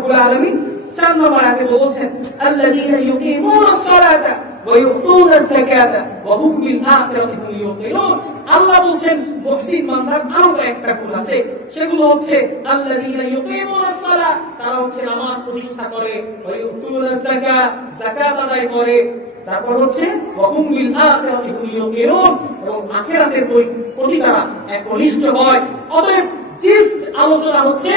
রাব্বুল আলামিন 4 নম্বর আয়াতে বলেছেন আল্লাযীনা ইউকিমুনাস সালাতা ওয়া ইউতুনাস যাকাতা ওয়া হুম বিল আখিরাতি হুম ইউকিনুন। আল্লাহ বলেন মুহসিন বান্দার আরো একটা গুণ আছে, সেগুলো হচ্ছে আল্লাযীনা ইউকিমুনাস সালাত, তারা হচ্ছে নামাজ প্রতিষ্ঠা করে, ওয়া ইউতুনাস যাকাত, যাকাত আদায় করে, তারপর হচ্ছে ওয়া হুম বিল আখিরাতি হুম ইউকিনুন, এবং আখিরাতের প্রতি তারা একনিষ্ঠ হয়। অতএব জিস্ট আলোচনা হচ্ছে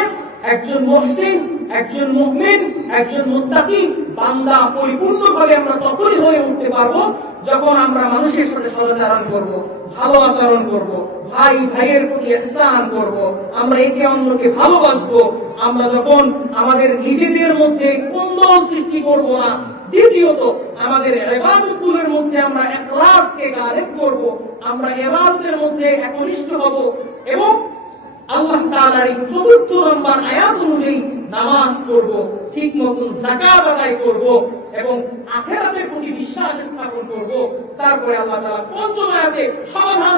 একজন মুহসিন, একজন মুমিন, একজন মুত্তাকি বান্দা পরিপূর্ণভাবে আমরা তখনই হয়ে উঠতে পারবো যখন আমরা মানুষের সাথে সদাচরণ করব, ভালো আচরণ করব, ভাই ভাইয়ের প্রতি ইহসান করব, আমরা একে অন্যকে ভালোবাসবো, আমরা যখন আমাদের নিজেদের মধ্যে কোন্দল সৃষ্টি করব না। দ্বিতীয়ত আমাদের ইবাদতগুলোর মধ্যে আমরা ইখলাসকে গায়েব করব, আমরা ইবাদতের মধ্যে একনিষ্ঠ হব এবং আল্লাহ তাআলার এই ৪র্থ নম্বর আয়াত অনুযায়ী নামাজ পড়ব, ঠিক মতন যাকাত আদায় করব এবং আখিরাতের প্রতি বিশ্বাস স্থাপন করব। তারপরে আল্লাহ তাআলা ৫ম আয়াতে সমাধান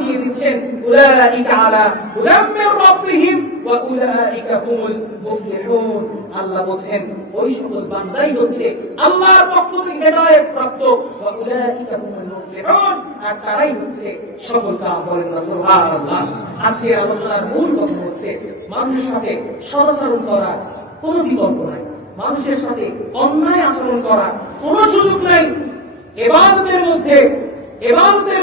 দিয়ে দিচ্ছেন উলাইকা আলা হুদাম মির রাব্বিহিম ওয়া উলাইকা হুমুল মুফলিহুন। আল্লাহ বলেন ওই সকল বান্দাই হচ্ছে আল্লাহর পক্ষ থেকে হেদায়েত প্রাপ্ত, ওয়া উলাইকা হুমুল মুফলিহুন, আর তারাই হচ্ছে সফলকাম। বলেন না সুবহানাল্লাহ। আজকে আলোচনার মূল কথা হচ্ছে মানুষের সাথে সদাচরণ করা কোনো বিকল্প নাই, মানুষের সাথে অন্যায় আচরণ করা কোনো সুযোগ নাই, ইবাদতের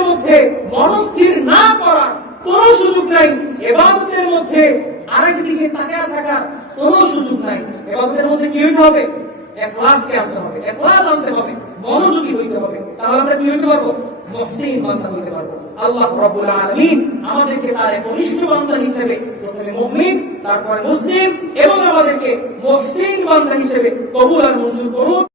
মধ্যে মনস্থির না করার কোনো সুযোগ নাই, ইবাদতের মধ্যে আরেকদিকে তাকিয়ে থাকার কোনো সুযোগ নাই। ইবাদতের মধ্যে কি হইতে হবে? ইখলাসকে আনতে হবে, ইখলাস আনতে হবে, মনোযোগী হইতে হবে, তাহলে আমরা কি হইতে পারবো? মুহসিন বান্দা হইতে পারবো। আল্লাহ রাব্বুল আলামিন আমাদেরকে তার একনিষ্ঠ বান্দা হিসেবে প্রথমে মুমিন, তারপরে মুসলিম এবং আমাদেরকে মুহসিন বান্দা হিসেবে কবুল আর মঞ্জুর করুন।